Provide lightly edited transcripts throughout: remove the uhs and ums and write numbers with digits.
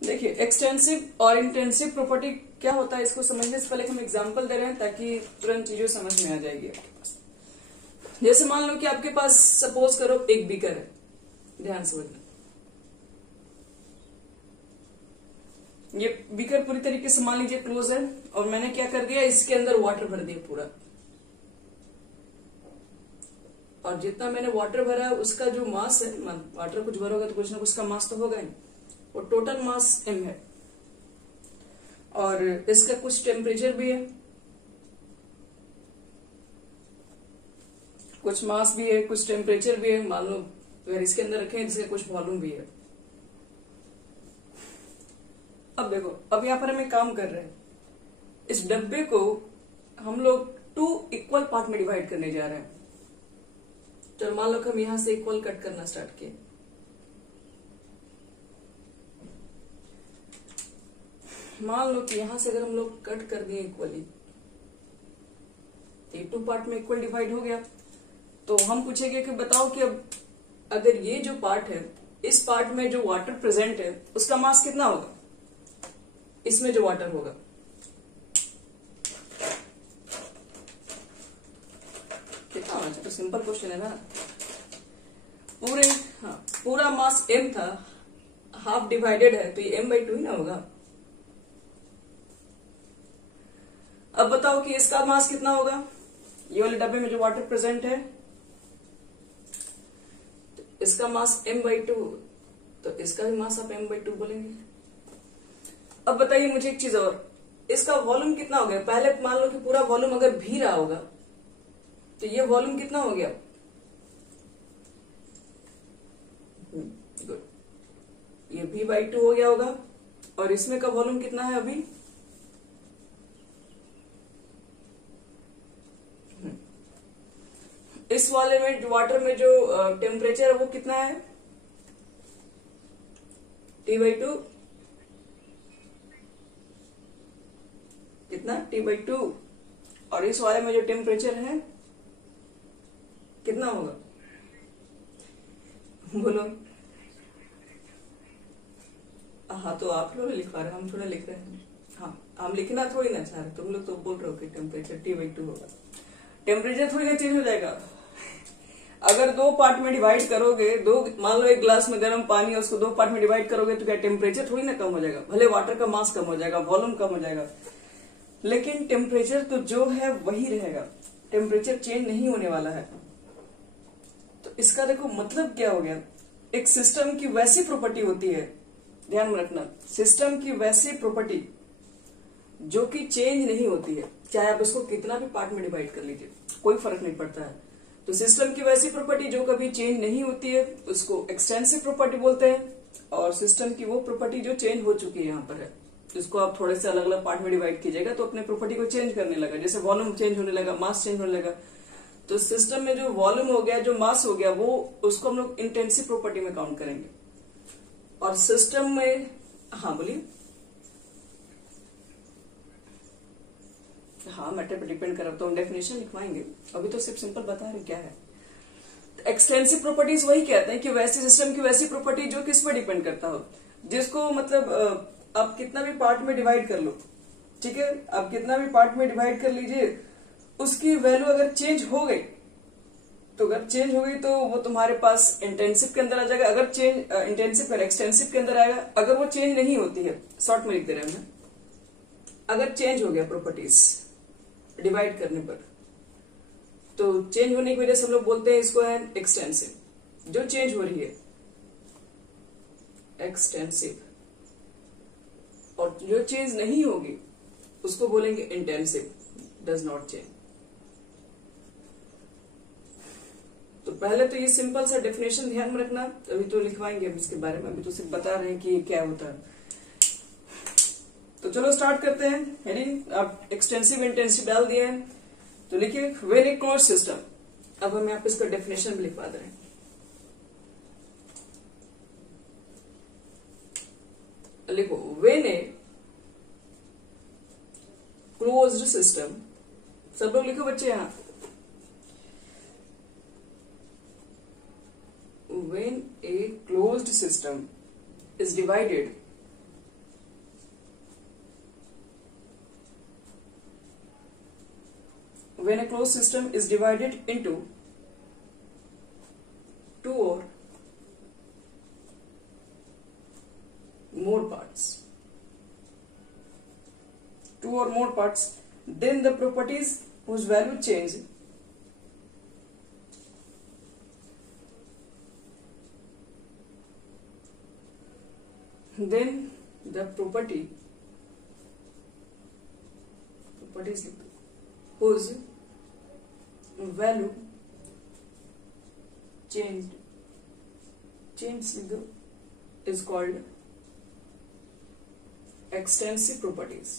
देखिए, एक्सटेंसिव और intensive property क्या होता है, इसको समझने से पहले हम एग्जांपल दे रहे हैं ताकि तुरंत चीजें समझ में आ जाएगी आपके पास। जैसे मान लो कि आपके पास सपोज करो एक बीकर है, ध्यान से समझना। ये बीकर पूरी तरीके से मान लीजिए क्लोज है और मैंने क्या कर दिया, इसके अंदर वाटर भर दिया पूरा, और जितना मैंने वाटर भरा है उसका जो मास है, वाटर कुछ भरोगे तो कुछ ना कुछ का मास तो होगा ही, वो टोटल मास m है और इसका कुछ टेम्परेचर भी है, कुछ मास भी है, कुछ टेम्परेचर भी है। मान लो अगर इसके अंदर रखें इसका कुछ वॉल्यूम भी है। अब देखो, अब यहां पर हम एक काम कर रहे हैं, इस डब्बे को हम लोग 2 इक्वल पार्ट में डिवाइड करने जा रहे हैं। तो मान लो कि हम यहां से इक्वल कट करना स्टार्ट किए, मान लो कि यहां से अगर हम लोग कट कर दिए इक्वली, ये 2 पार्ट में इक्वल डिवाइड हो गया। तो हम पूछेंगे कि बताओ कि अब अगर ये जो पार्ट है, इस पार्ट में जो वाटर प्रेजेंट है उसका मास कितना होगा, इसमें जो वाटर होगा। कितना होना चाहिए, तो सिंपल क्वेश्चन है ना। पूरा मास m था, हाफ डिवाइडेड है तो ये m/2 ही ना होगा। अब बताओ कि इसका मास कितना होगा, ये वाले डब्बे में जो वाटर प्रेजेंट है तो इसका मास m/2, तो इसका भी मास आप m/2 बोलेंगे। अब बताइए मुझे एक चीज और, इसका वॉल्यूम कितना हो गया। पहले मान लो कि पूरा वॉल्यूम अगर भी रहा होगा तो ये वॉल्यूम कितना हो गया, गुड, ये v/2 हो गया होगा। और इसमें का वॉल्यूम कितना है अभी, इस वाले में वाटर में जो टेम्परेचर है वो कितना है, T/2, कितना T/2। और इस वाले में जो टेम्परेचर है कितना होगा, बोलो। हाँ, तो आप लोग लिखवा रहे हैं, हम थोड़ा लिख रहे हैं। हाँ, हम लिखना थोड़ी ना चाह रहे, तुम लोग तो बोल रहे हो कि टेम्परेचर T/2 होगा। टेम्परेचर थोड़ी ना चेंज हो जाएगा। अगर 2 पार्ट में डिवाइड करोगे, मान लो एक ग्लास में गर्म पानी है, उसको 2 पार्ट में डिवाइड करोगे तो क्या टेम्परेचर थोड़ी ना कम हो जाएगा। भले वाटर का मास कम हो जाएगा, वॉल्यूम कम हो जाएगा, लेकिन टेम्परेचर तो जो है वही रहेगा, टेम्परेचर चेंज नहीं होने वाला है। तो इसका देखो मतलब क्या हो गया, एक सिस्टम की वैसी प्रॉपर्टी होती है, ध्यान में रखना, सिस्टम की वैसी प्रॉपर्टी जो कि चेंज नहीं होती है, चाहे आप इसको कितना भी पार्ट में डिवाइड कर लीजिए, कोई फर्क नहीं पड़ता है। तो सिस्टम की वैसी प्रॉपर्टी जो कभी चेंज नहीं होती है उसको एक्सटेंसिव प्रॉपर्टी बोलते हैं, और सिस्टम की वो प्रॉपर्टी जो चेंज हो चुकी है यहाँ पर है, जिसको आप थोड़े से अलग अलग पार्ट में डिवाइड कीजिएगा तो अपने प्रॉपर्टी को चेंज करने लगा, जैसे वॉल्यूम चेंज होने लगा, मास चेंज होने लगा। तो सिस्टम में जो वॉल्यूम हो गया, जो मास हो गया, वो उसको हम लोग इंटेंसिव प्रॉपर्टी में काउंट करेंगे। और सिस्टम में, हाँ बोलिए। हाँ, मैटर पे डिपेंड कर, तो हम डेफिनेशन लिखवाएंगे, अभी तो सिर्फ सिंपल बता रहे क्या है। एक्सटेंसिव प्रॉपर्टीज वही कहते हैं कि वैसी सिस्टम की वैसी प्रॉपर्टी जो किस पर डिपेंड करता हो, जिसको मतलब आप कितना भी पार्ट में डिवाइड कर लो, ठीक है, आप कितना भी पार्ट में डिवाइड कर लीजिए, उसकी वैल्यू अगर चेंज हो गई तो वो तुम्हारे पास इंटेंसिव के अंदर आ जाएगा। अगर चेंज इंटेंसिव और एक्सटेंसिव के अंदर आएगा। अगर वो चेंज नहीं होती है, शॉर्ट में लिख दे रहे हैं, अगर चेंज हो गया प्रॉपर्टीज डिवाइड करने पर, तो चेंज होने की वजह से हम लोग बोलते हैं इसको है एक्सटेंसिव। जो चेंज हो रही है एक्सटेंसिव, और जो चेंज नहीं होगी उसको बोलेंगे इंटेंसिव, डज नॉट चेंज। तो पहले तो ये सिंपल सा डेफिनेशन ध्यान में रखना, अभी तो लिखवाएंगे हम इसके बारे में, अभी तो सिर्फ बता रहे हैं कि ये क्या होता है। तो चलो स्टार्ट करते हैं। हेडिंग आप एक्सटेंसिव इंटेंसिव डाल दिए हैं, तो लिखिए व्हेन ए क्लोज्ड सिस्टम। अब हम यहाँ पे इसका डेफिनेशन भी लिखवा दे रहे हैं। लिखो व्हेन ए क्लोज्ड सिस्टम, सब लोग लिखो बच्चे यहां, when a closed system is divided when a closed system is divided into two or more parts, then the properties whose value change then the properties whose value change is called extensive properties.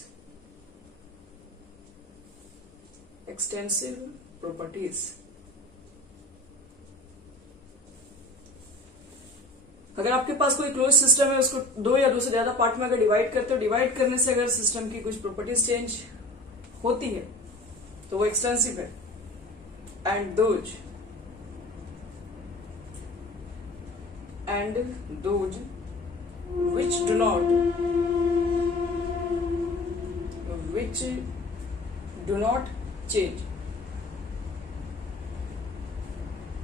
अगर आपके पास कोई close system है, उसको दो या दो से ज्यादा पार्ट में अगर डिवाइड करते हो, डिवाइड करने से अगर सिस्टम की कुछ प्रॉपर्टीज चेंज होती है तो वो एक्सटेंसिव है. And those which do not change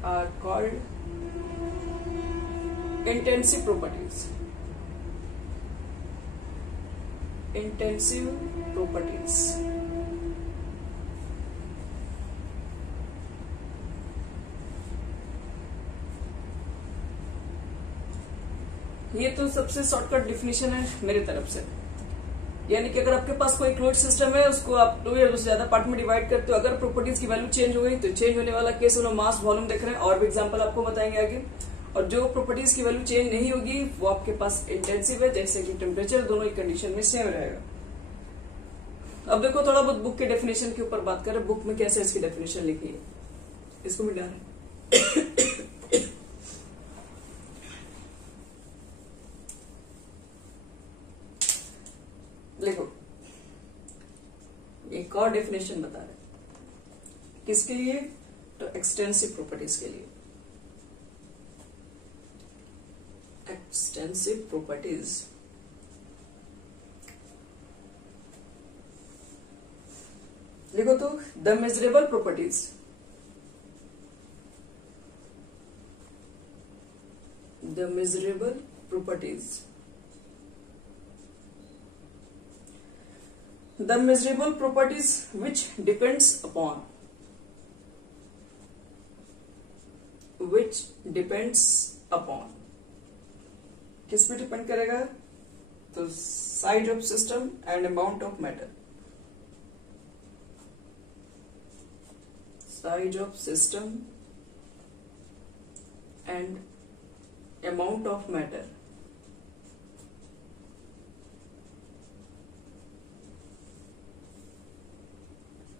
are called intensive properties. ये तो सबसे शॉर्टकट डिफिनेशन है मेरी तरफ से. यानी कि अगर आपके पास कोई क्लोज सिस्टम है, उसको आप दो या दो से ज्यादा पार्ट में डिवाइड करते हो, अगर प्रॉपर्टीज की वैल्यू चेंज हो गई तो चेंज होने वाला केस हम मास वॉल्यूम देख रहे हैं, और भी एग्जांपल आपको बताएंगे आगे. और जो प्रॉपर्टीज की वैल्यू चेंज नहीं होगी वो आपके पास इंटेंसिव है, जैसे कि टेम्परेचर दोनों ही कंडीशन में सेम रहेगा. अब देखो थोड़ा बहुत बुक के डेफिनेशन के ऊपर बात करें. बुक में कैसे इसकी डेफिनेशन लिखी है, इसको मिटा रहे. देखो एक और डेफिनेशन बता रहे, किसके लिए, तो एक्सटेंसिव प्रॉपर्टीज के लिए. एक्सटेंसिव प्रॉपर्टीज लिखो तो the measurable properties which depends upon किस पे डिपेंड करेगा, तो size of system and amount of matter. Size of system and amount of matter.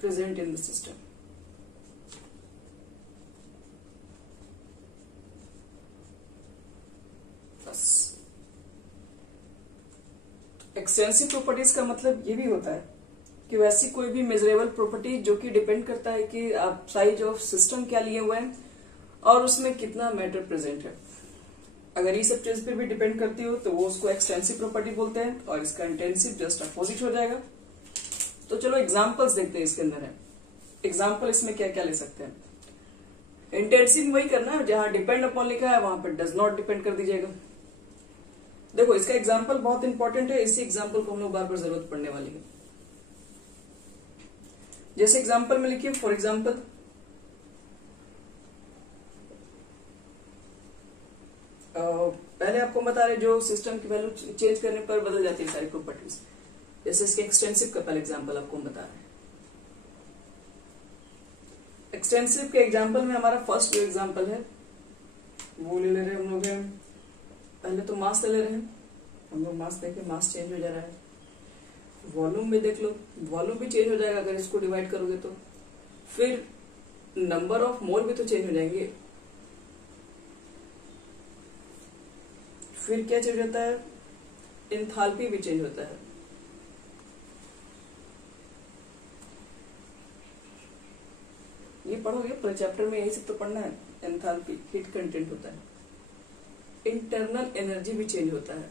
present in the system. बस एक्सटेंसिव प्रॉपर्टीज का मतलब ये भी होता है कि वैसी कोई भी मेजरेबल प्रॉपर्टी जो कि डिपेंड करता है कि आप साइज ऑफ सिस्टम क्या लिए हुए हैं और उसमें कितना मैटर प्रेजेंट है. अगर ये सब चीज पे भी डिपेंड करती हो तो वो उसको एक्सटेंसिव प्रॉपर्टी बोलते हैं, और इसका इंटेंसिव जस्ट अपोजिट हो जाएगा. तो चलो एग्जांपल्स देखते हैं इसके अंदर है. एग्जांपल इसमें क्या क्या ले सकते हैं. इंटेंसिव वही करना है जहां डिपेंड अपॉन लिखा है वहां पर डज नॉट डिपेंड कर दीजिएगा. देखो इसका एग्जांपल बहुत इंपॉर्टेंट है, इसी एग्जांपल को हम लोग बार बार जरूरत पड़ने वाली है. जैसे एग्जांपल में लिखिए, फॉर एग्जांपल पहले आपको बता रहे जो सिस्टम की वैल्यू चेंज करने पर बदल जाती है सारी प्रॉपर्टीज. जैसे इसके एक्सटेंसिव का पहले एग्जांपल आपको बता रहे हैं. एक्सटेंसिव के एग्जांपल में हमारा फर्स्ट जो एग्जांपल है वो ले रहे हैं हम लोग. पहले तो मास ले रहे हैं हम लोग. मास देखे, मास चेंज हो जा रहा है. वॉल्यूम भी देख लो, वॉल्यूम भी चेंज हो जाएगा अगर इसको डिवाइड करोगे तो. फिर नंबर ऑफ मोल भी तो चेंज हो जाएंगे. फिर क्या चेंज होता है, एंथैल्पी भी चेंज होता है. ये पढ़ोगे पर चैप्टर में यही सब तो पढ़ना है. एंथैल्पी हीट कंटेंट होता है. इंटरनल एनर्जी भी चेंज होता है.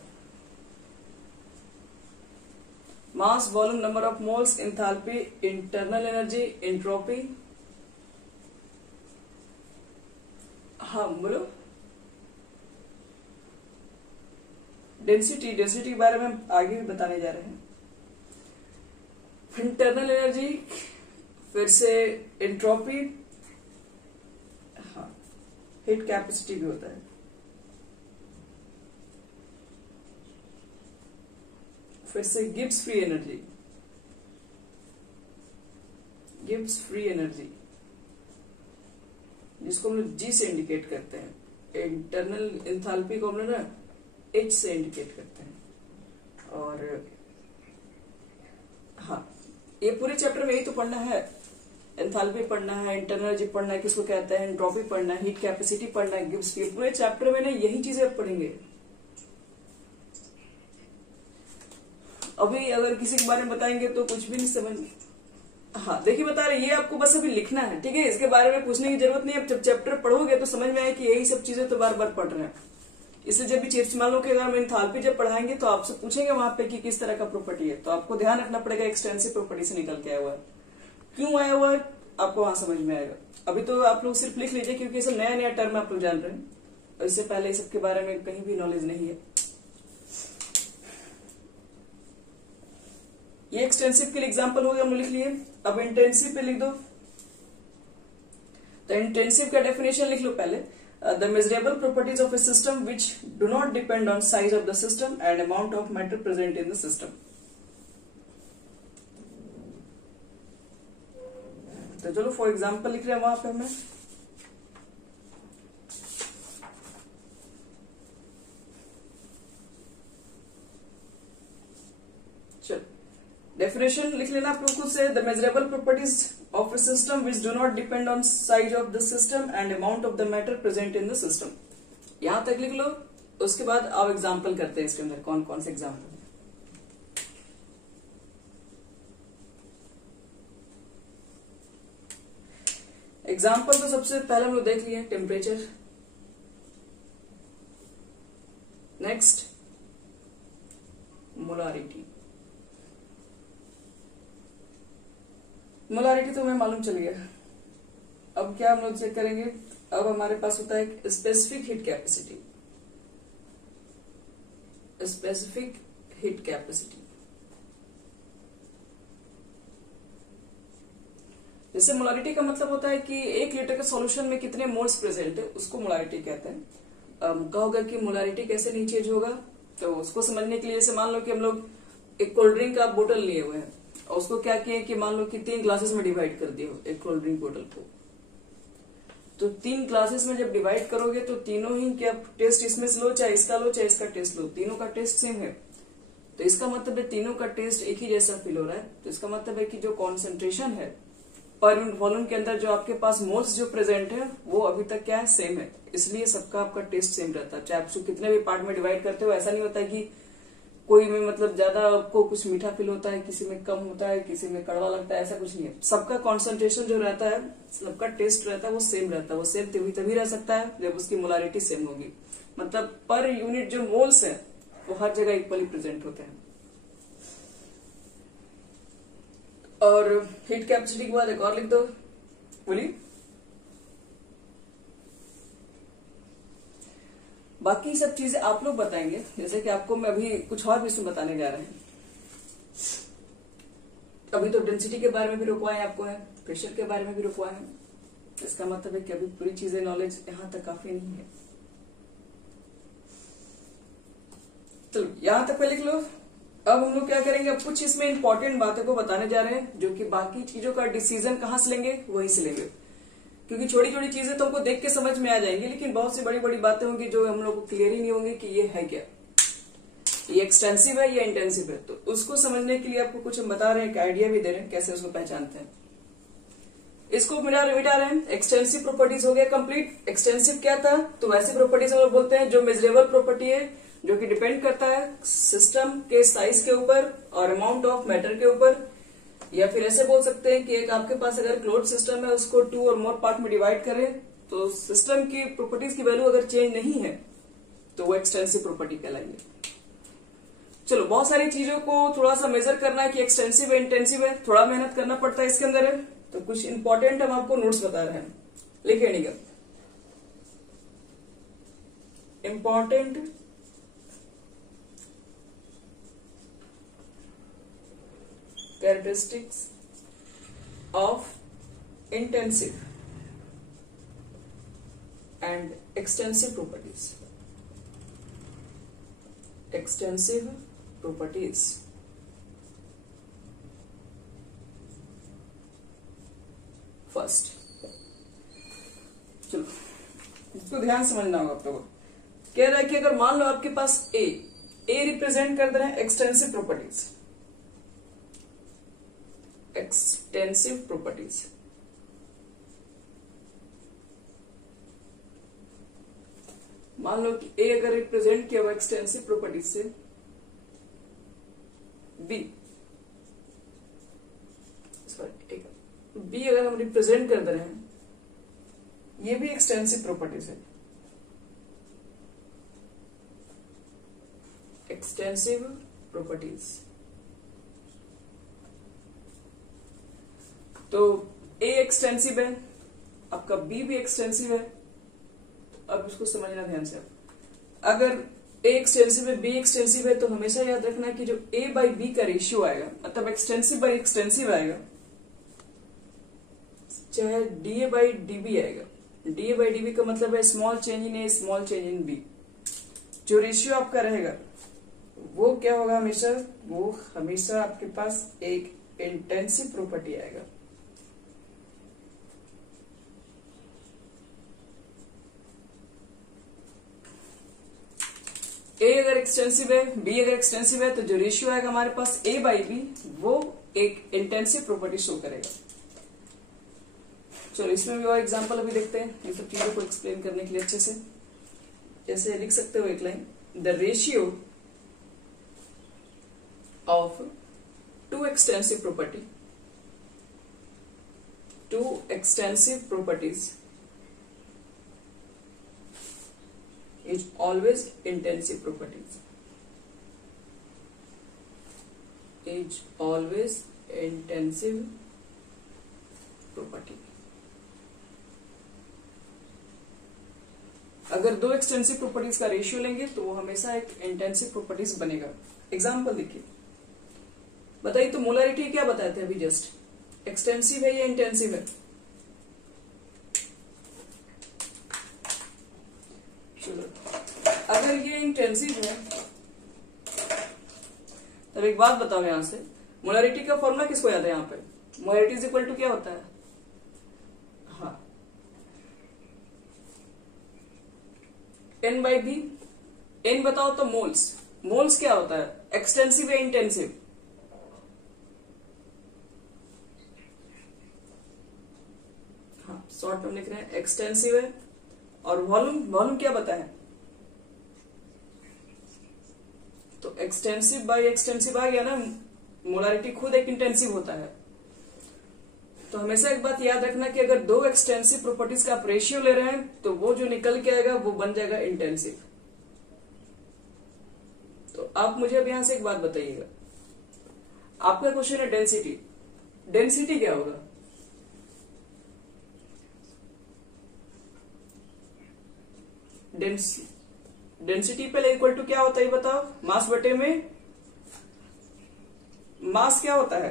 Mass, volume, number of moles, enthalpy, internal energy, entropy हाँ बोलो। डेंसिटी के बारे में हम आगे भी बताने जा रहे हैं। इंटरनल एनर्जी, फिर से एंट्रोपी, हाँ हीट कैपेसिटी भी होता है। फिर से Gibbs free energy, Gibbs free energy जिसको हम लोग जी से इंडिकेट करते हैं। इंटरनल एंथैल्पी को हम लोग ना एच से इंडिकेट करते हैं। और हाँ ये पूरे चैप्टर में यही तो पढ़ना है, एंथैल्पी पढ़ना है, इंटरनल एनर्जी पढ़ना है, किसको कहते हैं, एंट्रोपी पढ़ना है, हीट कैपेसिटी पढ़ना है, गिब्स फ्री। पूरे चैप्टर में ना यही चीजें आप पढ़ेंगे। अभी अगर किसी के बारे में बताएंगे तो कुछ भी नहीं समझ। हाँ देखिए बता रहे, ये आपको बस अभी लिखना है, ठीक है, इसके बारे में पूछने की जरूरत नहीं है। जब चैप्टर पढ़ोगे तो समझ में आए कि यही सब चीजें तो बार बार पढ़ रहे हैं। इसलिए जब भी चिप्स मान लो कि अगर हम एंथैल्पी जब पढ़ाएंगे तो आपसे पूछेंगे वहां पे कि किस तरह का प्रॉपर्टी है, तो आपको ध्यान रखना पड़ेगा एक्सटेंसिव प्रॉपर्टी से निकल के आया हुआ है, क्यों आया हुआ है आपको वहां समझ में आएगा। अभी तो आप लोग सिर्फ लिख लीजिए क्योंकि ये सब नया नया टर्म आप लोग जान रहे हैं और इससे पहले इस सब के बारे में कहीं भी नॉलेज नहीं है। ये एक्सटेंसिव के लिए एग्जाम्पल हो गया, हम लिख लिए। अब इंटेंसिव पे लिख दो। तो इंटेंसिव का डेफिनेशन लिख लो पहले। The measurable properties of a system which do not depend on size of the system and amount of matter present in the system. तो चलो फॉर एग्जाम्पल लिख रहे हैं वहां पे हमें। चलो डेफिनेशन लिख लेना आप लोग खुद से। The measurable properties of a system which do not depend on size of the system and amount of the matter present in the system। यहां तक लिख लो। उसके बाद आप एग्जाम्पल करते हैं इसके अंदर, कौन कौन से एग्जाम्पल। एग्जाम्पल तो सबसे पहले हम लोग देख लिए टेम्परेचर, नेक्स्ट मोलारिटी। मोलारिटी तो हमें मालूम चल गया। अब क्या हम लोग चेक करेंगे, अब हमारे पास होता है specific heat capacity. Specific heat capacity जैसे मोलारिटी का मतलब होता है कि 1 लीटर के सॉल्यूशन में कितने मोल्स प्रेजेंट है, उसको मोलारिटी कहते हैं। कहोगे कि मोलारिटी कैसे नहीं चेंज होगा, तो उसको समझने के लिए जैसे मान लो कि हम लोग एक कोल्ड ड्रिंक का बोतल लिए हुए हैं और उसको क्या किए कि मान लो कि 3 ग्लासेस में डिवाइड कर दिए हो एक कोल्ड ड्रिंक बोतल को। तो 3 ग्लासेस में जब डिवाइड करोगे तो तीनों ही क्या टेस्ट इसमें से लो, चाहे इसका लो चाहे इसका टेस्ट लो, तीनों का टेस्ट सेम है। तो इसका मतलब है तीनों का टेस्ट एक ही जैसा फील हो रहा है। तो इसका मतलब है कि जो कॉन्सेंट्रेशन है पर यूनिट वॉल्यूम के अंदर जो आपके पास मोल्स जो प्रेजेंट है वो अभी तक क्या है, सेम है। इसलिए सबका आपका टेस्ट सेम रहता है, चाहे आप कितने भी पार्ट में डिवाइड करते हो। ऐसा नहीं होता है कि कोई में मतलब ज्यादा आपको कुछ मीठा फील होता है, किसी में कम होता है, किसी में कड़वा लगता है, ऐसा कुछ नहीं है। सबका कॉन्सेंट्रेशन जो रहता है, सबका टेस्ट रहता है वो सेम रहता है। वो सेम तभी रह सकता है जब उसकी मोलारिटी सेम होगी। मतलब पर यूनिट जो मोल्स है वो हर जगह इक्वली प्रेजेंट होते हैं। और हीट कैपेसिटी के बाद एक और लिख दो, बोलिए। बाकी सब चीजें आप लोग बताएंगे, जैसे कि आपको मैं अभी कुछ और भी इसमें बताने जा रहे हैं। अभी तो डेंसिटी के बारे में भी रुकवाए आपको है, प्रेशर के बारे में भी रुकवाए है। इसका मतलब है कि अभी पूरी चीजें नॉलेज यहां तक काफी नहीं है। चलो यहां तक पे लिख लो। अब हम लोग क्या करेंगे, अब कुछ इसमें इंपॉर्टेंट बातों को बताने जा रहे हैं जो कि बाकी चीजों का डिसीजन कहां से लेंगे, वहीं से लेंगे। क्योंकि छोटी छोटी चीजें तो हमको देख के समझ में आ जाएंगी, लेकिन बहुत सी बड़ी बड़ी बातें होंगी जो हम लोग को क्लियर ही नहीं होंगी कि ये है क्या, ये एक्सटेंसिव है या इंटेंसिव है। तो उसको समझने के लिए आपको कुछ हम बता रहे हैं, एक आइडिया भी दे रहे हैं कैसे उसको पहचानते हैं। इसको मिटा रहे हैं। एक्सटेंसिव प्रॉपर्टीज हो गया कंप्लीट। एक्सटेंसिव क्या था, तो वैसी प्रॉपर्टीज हम लोग बोलते हैं जो मेजरेबल प्रॉपर्टी है, जो कि डिपेंड करता है सिस्टम के साइज के ऊपर और अमाउंट ऑफ मैटर के ऊपर। या फिर ऐसे बोल सकते हैं कि एक आपके पास अगर क्लोज सिस्टम है, उसको 2 और मोर पार्ट में डिवाइड करें तो सिस्टम की प्रॉपर्टीज की वैल्यू अगर चेंज नहीं है तो वो एक्सटेंसिव प्रॉपर्टी कहलाएंगे। चलो बहुत सारी चीजों को थोड़ा सा मेजर करना है कि एक्सटेंसिव है इंटेंसिव है, थोड़ा मेहनत करना पड़ता है इसके अंदर है। तो कुछ इंपॉर्टेंट हम आपको नोट्स बता रहे हैं, लिखे नहीं। important characteristics of intensive and extensive properties. Extensive properties. First, चलो इसको ध्यान समझना होगा आप लोगों को। कह रहा है कि अगर मान लो आपके पास ए रिप्रेजेंट कर दे रहे हैं एक्सटेंसिव प्रॉपर्टीज, एक्सटेंसिव प्रॉपर्टीज। मान लो कि ए अगर रिप्रेजेंट किया हुआ एक्सटेंसिव प्रॉपर्टीज से बी, सॉरी बी अगर हम रिप्रेजेंट कर दे रहे हैं, ये भी एक्सटेंसिव प्रॉपर्टीज है, एक्सटेंसिव प्रॉपर्टीज। तो ए एक्सटेंसिव है, आपका बी भी एक्सटेंसिव है। अब इसको समझना ध्यान से। अगर ए एक्सटेंसिव है, बी एक्सटेंसिव है, तो हमेशा याद रखना कि जो ए बाई बी का रेशियो आएगा, मतलब एक्सटेंसिव बाई एक्सटेंसिव आएगा, चाहे डीए बाई डीबी आएगा। डीए बाई डीबी का मतलब है small change in A, small change in B. जो रेशियो आपका रहेगा वो क्या होगा हमेशा, वो हमेशा आपके पास एक इंटेंसिव प्रॉपर्टी आएगा। ए अगर एक्सटेंसिव है, बी अगर एक्सटेंसिव है, तो जो रेशियो आएगा हमारे पास ए बाई बी, वो एक इंटेंसिव प्रॉपर्टी शो करेगा। चलो इसमें भी और एग्जांपल अभी देखते हैं ये सब चीजों को एक्सप्लेन करने के लिए अच्छे से। जैसे लिख सकते हो एक line, the ratio of two extensive properties is always intensive properties, is always intensive property। अगर दो एक्सटेंसिव प्रॉपर्टीज का रेशियो लेंगे तो वो हमेशा एक इंटेंसिव प्रॉपर्टीज बनेगा। एग्जांपल देखिए, बताइए तो मोलरिटी क्या बताते हैं अभी जस्ट, एक्सटेंसिव है या इंटेंसिव है? अगर ये इंटेंसिव है तब एक बात बताओ यहां से, मोलरिटी का फॉर्मूला किसको याद है? यहां पे मोलरिटी इज इक्वल टू क्या होता है? हाँ, एन बाई बी। एन बताओ तो मोल्स, मोल्स क्या होता है, एक्सटेंसिव या इंटेंसिव? हाँ, शॉर्ट में लिख रहे हैं एक्सटेंसिव है। और वॉल्यूम, वॉल्यूम क्या बताया? तो एक्सटेंसिव बाई एक्सटेंसिव आ गया ना, मोलारिटी खुद एक इंटेंसिव होता है। तो हमेशा एक बात याद रखना कि अगर दो एक्सटेंसिव प्रॉपर्टीज का आप रेशियो ले रहे हैं तो वो जो निकल के आएगा वो बन जाएगा इंटेंसिव। तो आप मुझे अब यहां से एक बात बताइएगा, आपका क्वेश्चन है डेंसिटी। डेंसिटी क्या होगा? डेंसिटी पहले इक्वल टू क्या होता है बताओ? मास बटे में मास क्या होता है?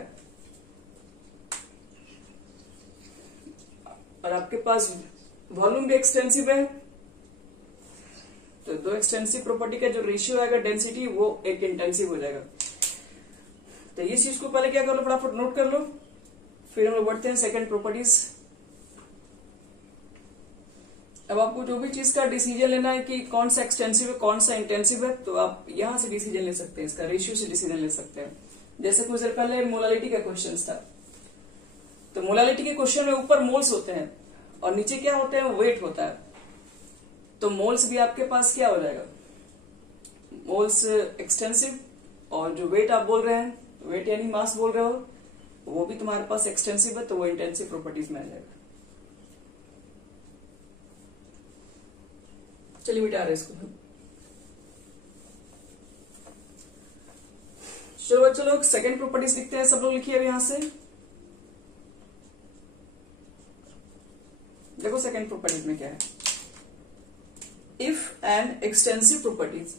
और आपके पास वॉल्यूम भी एक्सटेंसिव है, तो दो एक्सटेंसिव प्रॉपर्टी का जो रेशियो आएगा डेंसिटी, वो एक इंटेंसिव हो जाएगा। तो इस चीज को पहले क्या कर लो, फटाफट नोट कर लो, फिर हम लोग बढ़ते हैं सेकंड प्रॉपर्टीज। अब आपको जो भी चीज का डिसीजन लेना है कि कौन सा एक्सटेंसिव है कौन सा इंटेंसिव है, तो आप यहां से डिसीजन ले सकते हैं, इसका रेशियो से डिसीजन ले सकते हैं। जैसे कुछ देर पहले मोलालिटी का क्वेश्चन था, तो मोलालिटी के क्वेश्चन में ऊपर मोल्स होते हैं और नीचे क्या होते हैं, वेट होता है। तो मोल्स भी आपके पास क्या हो जाएगा, मोल्स एक्सटेंसिव, और जो वेट आप बोल रहे हैं, वेट यानी मास बोल रहे हो, वो भी तुम्हारे पास एक्सटेंसिव है, तो वो इंटेंसिव प्रॉपर्टीज में आ जाएगा। चलिए मिटा रहे इसको। चलो बच्चों लोग सेकेंड प्रॉपर्टीज लिखते हैं, सब लोग लिखिए अब यहां से। देखो सेकेंड प्रॉपर्टीज में क्या है, if an extensive properties,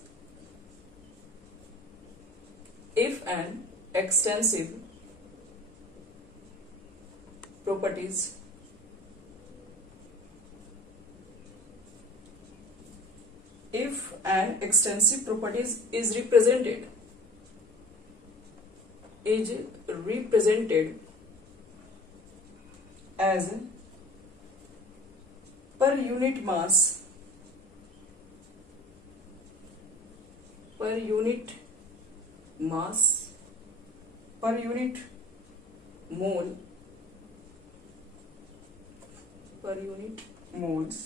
if an extensive properties is represented as per unit mass, per unit mole, per unit moles,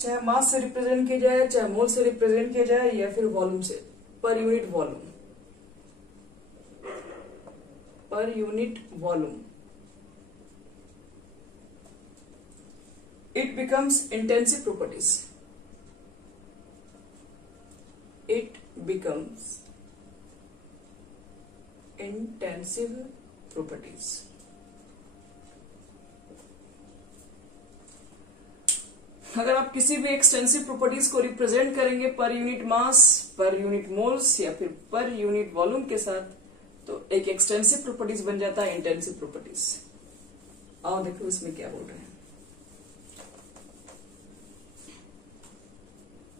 चाहे मास से रिप्रेजेंट किया जाए, चाहे मोल से रिप्रेजेंट किया जाए, या फिर वॉल्यूम से, per unit volume, it becomes intensive properties. It becomes intensive properties. अगर आप किसी भी एक्सटेंसिव प्रॉपर्टीज को रिप्रेजेंट करेंगे per unit mass, per unit moles या फिर पर यूनिट वॉल्यूम के साथ, तो एक एक्सटेंसिव प्रॉपर्टीज बन जाता है इंटेंसिव प्रॉपर्टीज। आओ देखो इसमें क्या बोल रहे हैं।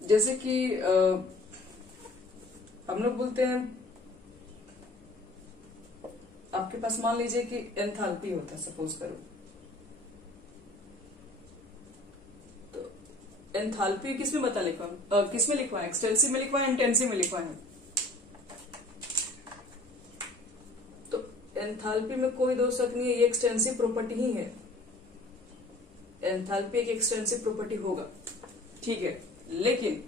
जैसे कि हम लोग बोलते हैं, आपके पास मान लीजिए कि एंथैल्पी होता है, सपोज करो, तो एंथैल्पी किसमें किसमें लिखवा है, एक्सटेंसिव में लिखवा है, इंटेंसिव में लिखवा है। तो एंथैल्पी में कोई दो शक नहीं है, ये एक्सटेंसिव प्रॉपर्टी ही है। एंथैल्पी एक एक्सटेंसिव प्रॉपर्टी होगा, ठीक है। लेकिन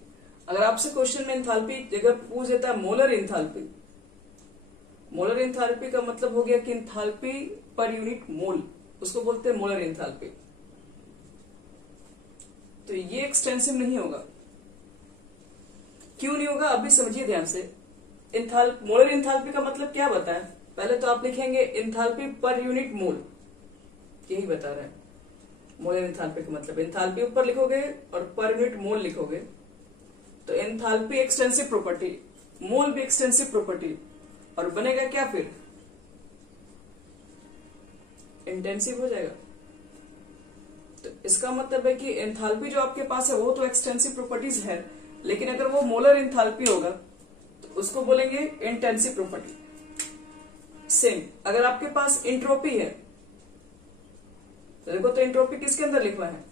अगर आपसे क्वेश्चन में एंथैल्पी जगह पूछ देता है मोलर एंथैल्पी, मोलर एंथैल्पी का मतलब हो गया कि एंथैल्पी पर यूनिट मोल, उसको बोलते हैं मोलर एंथैल्पी। तो ये एक्सटेंसिव नहीं होगा। क्यों नहीं होगा, अभी समझिए ध्यान से। मोलर एंथैल्पी का मतलब क्या बताएं? पहले तो आप लिखेंगे एंथैल्पी पर यूनिट मोल, यही बता रहे हैं मोलर एंथैल्पी का मतलब। एंथैल्पी ऊपर लिखोगे और पर यूनिट मोल लिखोगे, तो एंथैल्पी एक्सटेंसिव प्रॉपर्टी, मोल भी एक्सटेंसिव प्रॉपर्टी, और बनेगा क्या फिर? इंटेंसिव हो जाएगा। तो इसका मतलब है कि एंथैल्पी जो आपके पास है वो तो एक्सटेंसिव प्रॉपर्टीज है, लेकिन अगर वो मोलर एंथैल्पी होगा तो उसको बोलेंगे इंटेंसिव प्रॉपर्टी। सेम अगर आपके पास एंट्रोपी है, तो देखो तो एंट्रोपी किसके अंदर लिखवा है?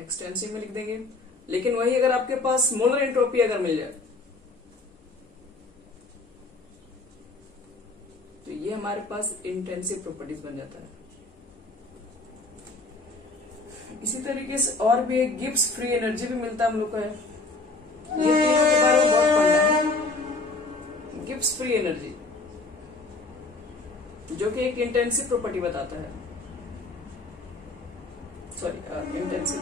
एक्सटेंसिव में लिख देंगे। लेकिन वही अगर आपके पास मोलर एंट्रोपी अगर मिल जाए, तो ये हमारे पास इंटेंसिव प्रॉपर्टीज बन जाता है। इसी तरीके से और भी एक गिब्स फ्री एनर्जी भी मिलता है हम लोग को है, ये तीनों के बारे में बहुत पढ़ना है। गिब्स फ्री एनर्जी जो कि एक इंटेंसिव प्रॉपर्टी बताता है, सॉरी इंटेंसिव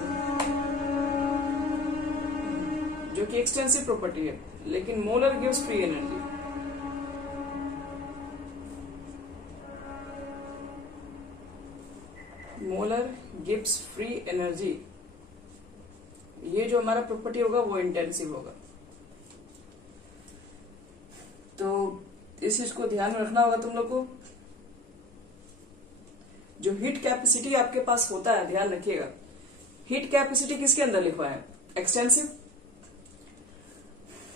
जो कि एक्सटेंसिव प्रॉपर्टी है, लेकिन molar gives free energy. Molar gives free energy, ये जो हमारा प्रॉपर्टी होगा वो इंटेंसिव होगा। तो इस चीज को ध्यान में रखना होगा तुम लोग को। जो हीट कैपेसिटी आपके पास होता है, ध्यान रखिएगा, हीट कैपेसिटी किसके अंदर लिखवा है? एक्सटेंसिव।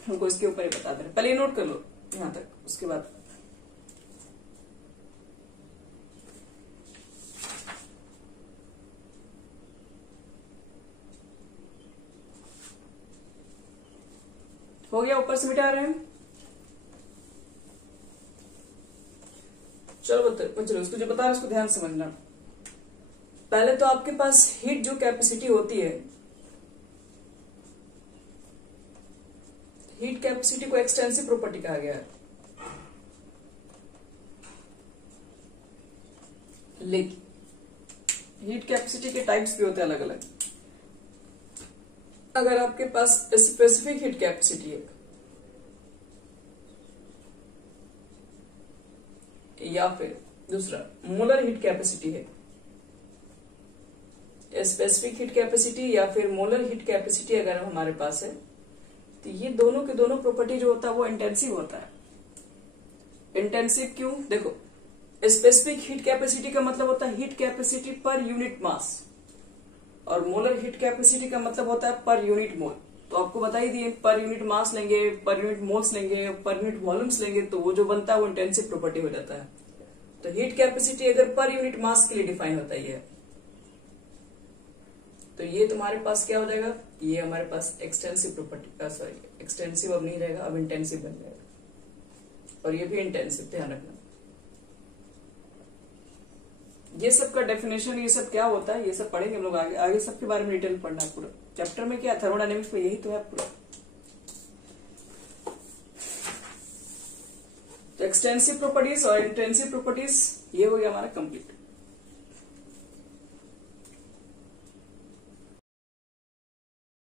हमको इसके ऊपर ही बता दे रहे, पहले ये नोट कर लो यहां तक, उसके बाद हो गया। ऊपर से मिटा रहे हैं। चलो उसको जो बता रहे उसको ध्यान समझना। पहले तो आपके पास हीट जो कैपेसिटी होती है, हीट कैपेसिटी को एक्सटेंसिव प्रॉपर्टी कहा गया है। लेकिन हीट कैपेसिटी के टाइप्स भी होते हैं अलग अलग। अगर आपके पास स्पेसिफिक हीट कैपेसिटी है या फिर दूसरा मोलर हीट कैपेसिटी है, स्पेसिफिक हीट कैपेसिटी या फिर मोलर हीट कैपेसिटी अगर हमारे पास है तो ये दोनों के दोनों प्रॉपर्टी जो होता है वो इंटेंसिव होता है। इंटेंसिव क्यों? देखो, स्पेसिफिक हीट कैपेसिटी का मतलब होता है heat capacity per unit mass, और मोलर हीट कैपेसिटी का मतलब होता है पर यूनिट मोल। तो आपको बता ही दिए, पर यूनिट मास लेंगे, पर यूनिट मोल्स लेंगे, पर यूनिट वॉल्यूम्स लेंगे, तो वो जो बनता है वो इंटेंसिव प्रॉपर्टी हो जाता है। तो हीट कैपेसिटी अगर पर यूनिट मास के लिए डिफाइन होता है तो ये तुम्हारे पास क्या हो जाएगा, ये हमारे पास एक्सटेंसिव प्रॉपर्टी, सॉरी एक्सटेंसिव अब नहीं रहेगा, अब इंटेंसिव बन जाएगा, और ये भी इंटेंसिव, ध्यान रखना। ये सब का डेफिनेशन, ये सब क्या होता है, ये सब पढ़ेंगे हम लोग आगे, आगे सबके बारे में डिटेल पढ़ना है पूरा चैप्टर में। क्या थर्मोडायनेमिक्स में यही तो है पूरा। तो एक्सटेंसिव प्रॉपर्टीज और इंटेंसिव प्रॉपर्टीज ये हो गया हमारा कंप्लीट।